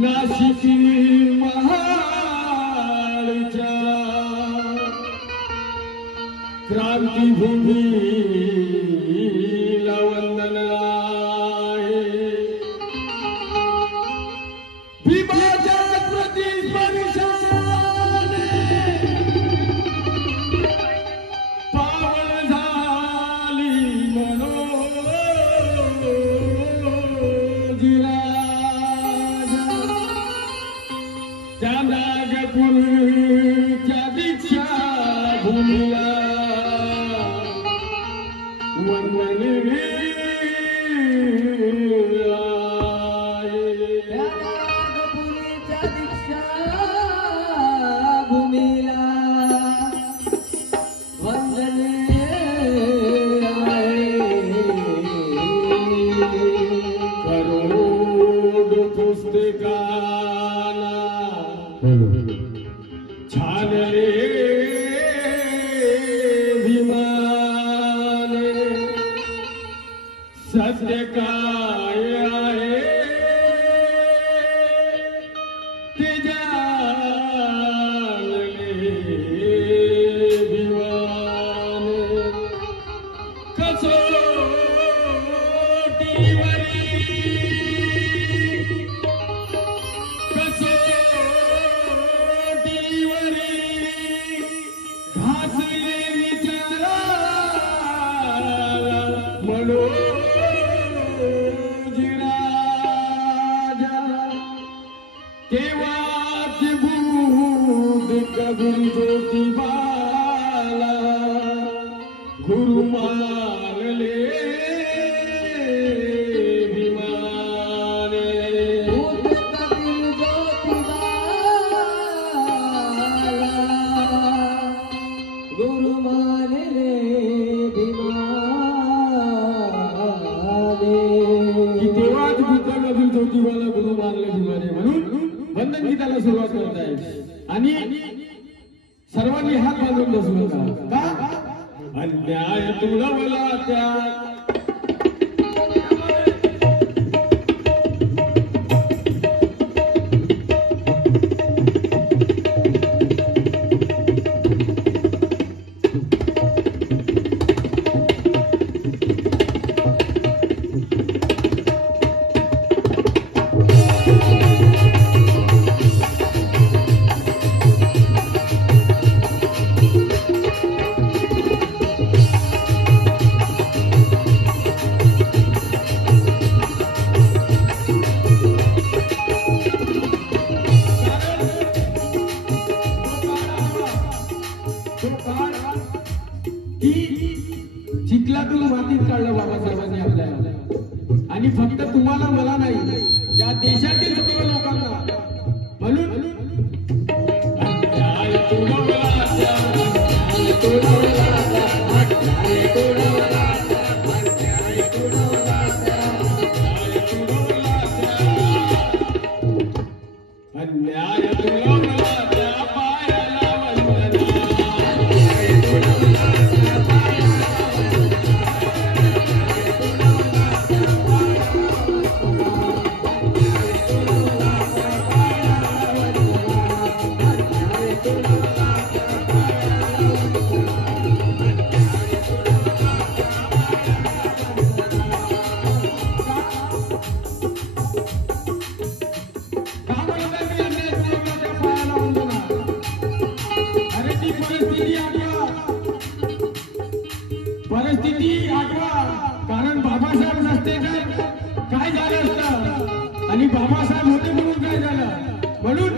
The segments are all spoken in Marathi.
नाशिकी महाळच्या क्रांतीभूमीला वंदन आहे। भीमाच्या प्रतिस्पर्शाने पावन झाली मनोजीरा त्या नागपूरच्या दीक्षा भूमीला वंदन त्या नागपूरच्या दीक्षा भूमीला वंदन करोड पुस्तकाला छानले विमाने सत्य काय आहे ते जानले विमाने कसोटीवरी घासले विचाराला मनोजीराजा केव्हाच बुध कबीर ज्योतिबाला गुरु मानले विमाने बुध कबीर ज्योतिबाला गुरु मानले विमाने। की तेव्हाच बुद्ध कबीर ज्योतिबाला गुरु मानले विमाने म्हणून वंदन गीताला सुरुवात करत आहे। आणि सर्वांनी हात बांधून बसू नका का अन्याय तुडवला त्या चिखलातून मातीत काढलं बाबासाहेबांनी आपल्याला। आणि फक्त तुम्हाला मला नाही या देशातील सर्व लोकांना म्हणून अन्याय तुडवला त्या, अन्याय तुडवला त्या, अन्याय तुडवला त्या, अन्याय तुडवला त्या, अन्याय तुडवला त्या, अन्याय तुडवला त्या पायाला वंदना, अन्याय तुडवला त्या पायाला परिस्थिती आठवा। कारण बाबासाहेब नसते तर काय झालं असतं आणि बाबासाहेब होते म्हणून काय झालं। म्हणून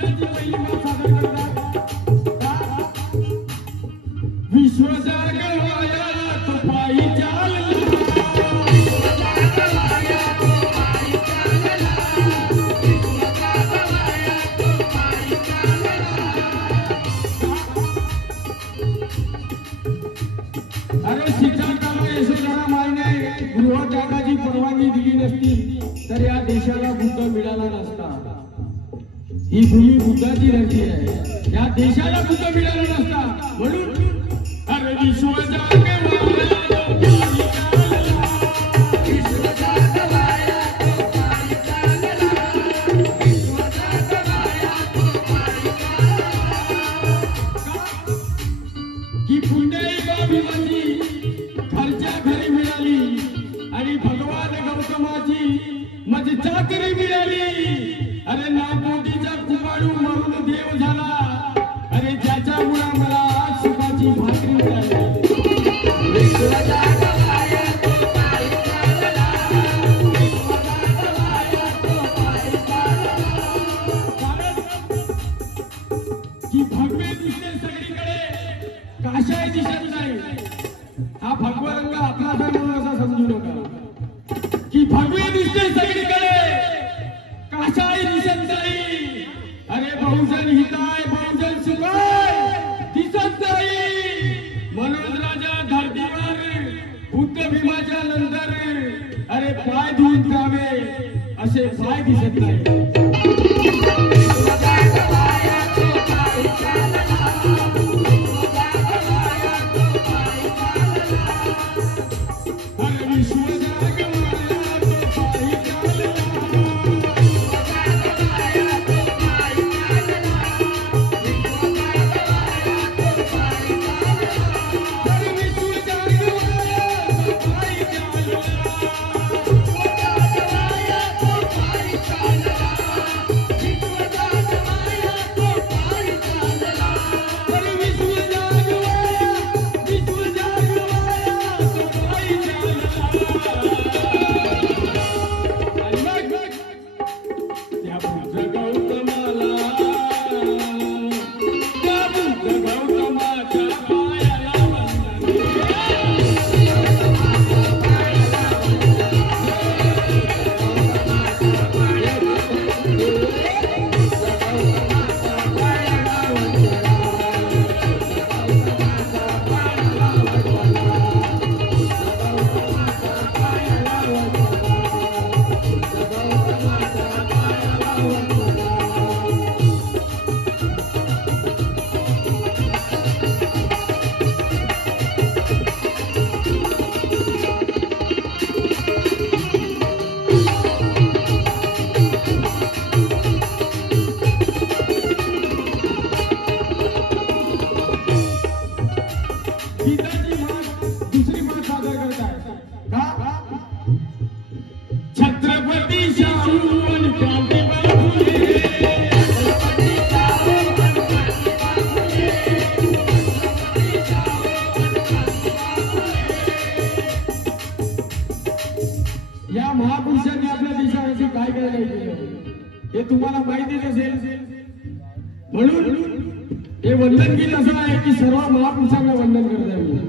बुद्धाची पहिली माळ सादर करतात विश्व जागवाया तो पायी चालला अरे सिद्धार्थाला यशोधरा माईने गृहत्यागाची परवानगी दिली नसती तर या देशाला बुद्ध मिळाला नसता. ही भूमी बुद्धाची धरती आहे. या देशाला बुद्ध मिळाला नसता. म्हणून अरे विश्व की पुण्यही घरच्या घरी मिळाली आणि भगवान गौतमाची माझी चाकरी मिळाली. अरे नागोटीचा कुमारू मरून देव झाला. अरे ज्याच्यामुळे मला आज सुखाची भाकरी मिळाली. की भगवे दिसते सगळीकडे काशाही दिसत नाही. हा भगवा रंग आपला म्हणून असा समजू नका की भगवे दिसते सगळीकडे काशाही दिसत नाही. अरे बहुजन हिताय बहुजन सुखाय दिसत नाही. म्हणून राजा धरतीवर बुद्ध भीमाच्या नंतर अरे पाय धुवून जावे असे पाय दिसत नाही. दुसरी माळ सादर करताय का छत्रपती शाहू आणि क्रांतीबाई फुले. या महापुरुषांनी आपल्या देशासाठी काय काय केलं हे तुम्हाला माहितीच असेल. म्हणून हे वंदन गीत असं आहे की सर्व महापुरुषांना वंदन करता येईल.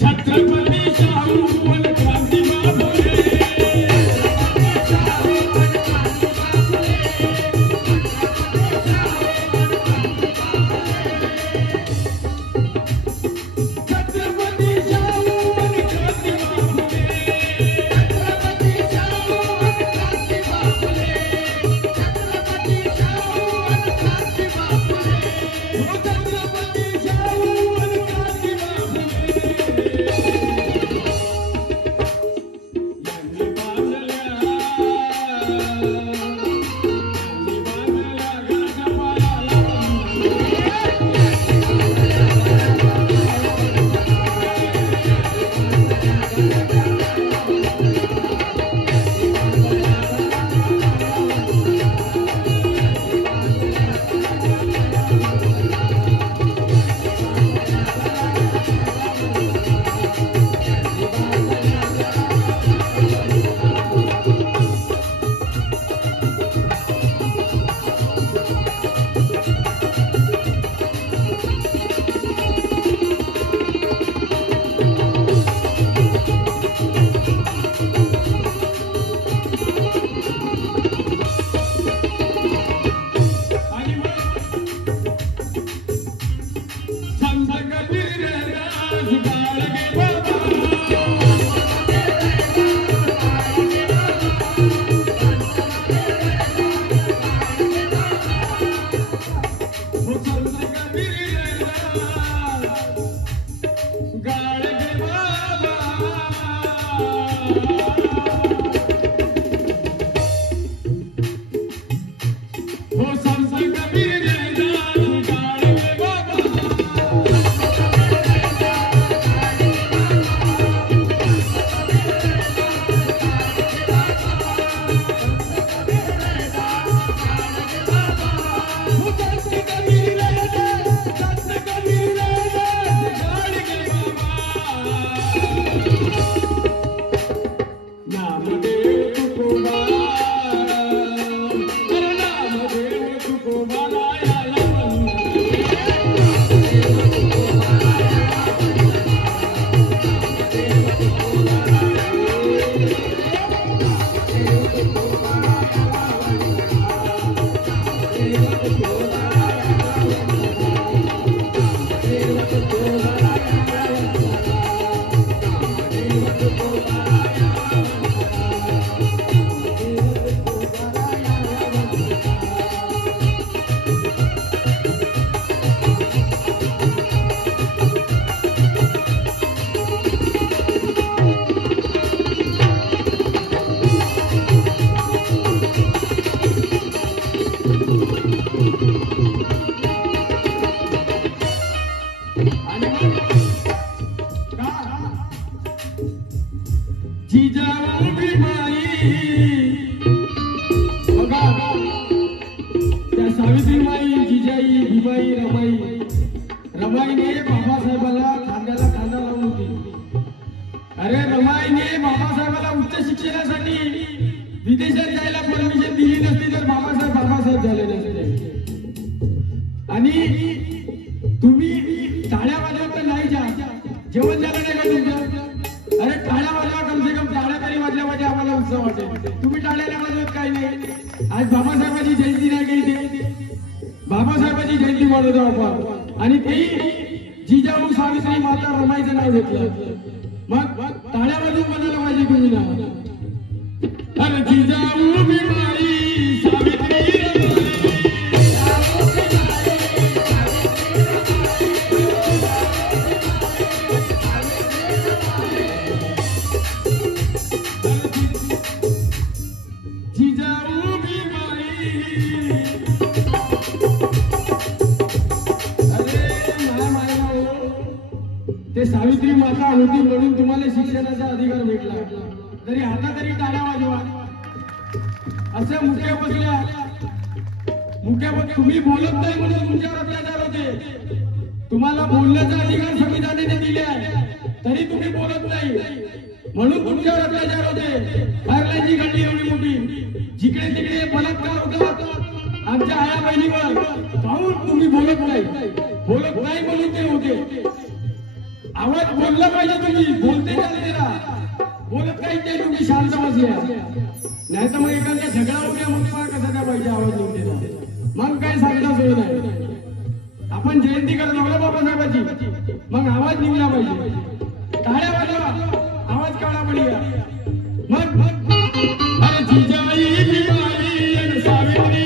छत्रपती शाहू आणि क्रांतीबाई फुले. छत्रपती शाहू जिजाऊ भीमाई बघा त्या सावित्रीमाई जिजाई भीमाई रमाईने बाबासाहेबाला खांद्याला खांदा लावून होती. अरे रमाईने बाबासाहेबाला उच्च शिक्षणासाठी विदेशात जायला परमिशन दिली नसती तर बाबासाहेब झाले नसते. आणि तुम्ही टाळ्या वाजवत नाही जा जेवण झालं नाही का तुमचं? अरे टाळ्या वाजवा, कम से कम टाळ्या तरी वाजल्या पाहिजे, आम्हाला उत्सव वाटेल. तुम्ही टाळ्याला वाजवत काही नाही. आज बाबासाहेबांची जयंती नाही गेली, बाबासाहेबांची जयंती वाढवतो आपण. आणि ते जिजाऊ सावित्री माता रमाईचं नाव घेतलं. मग टाळ्या वाजवून म्हणायला पाहिजे तुम्ही ना. अरे जिजाऊ भीमाई सावित्री ते सावित्री माता होती म्हणून तुम्हाला शिक्षणाचा अधिकार भेटला. तरी आता तरी टाळ्या वाजवा. असं मुख्य बसल्या तुम्ही बोलत नाही म्हणून तुमच्यावर अत्याचार होते. तुम्हाला बोलण्याचा अधिकार संविधानाने दिले आहे तरी तुम्ही बोलत नाही म्हणून तुमच्यावर अत्याचार होते. फायरलाईनची घडली एवढी मोठी, जिकडे तिकडे बलात्कार होतात आमच्या आया बहिणीवर. काहून तुम्ही बोलत नाही म्हणून ते होते. आवाज बोलला पाहिजे, तुम्ही बोलते बोलत काही नाही, तुम्ही शांत बसल्या. नाही तर मग एखाद्या झगडा उद्या मग तुम्हाला कसा काय पाहिजे आवाज निघते मग काय सांगता सोय नाही. आपण जयंती करत आहोत बाबासाहेबांची, मग आवाज निघला पाहिजे. टाळ्या वाजवा, आवाज काढा पडूया. मग अरे जिजाई भीमाई आणि सावित्री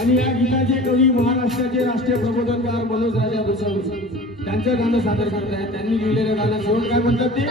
आणि या गीताचे कवी महाराष्ट्राचे राष्ट्रीय प्रबोधनकार मनोज राजा भुसावळ त्यांचं गाणं सादर करत आहेत. त्यांनी लिहिलेलं गाणं शेवट काय म्हणतात ते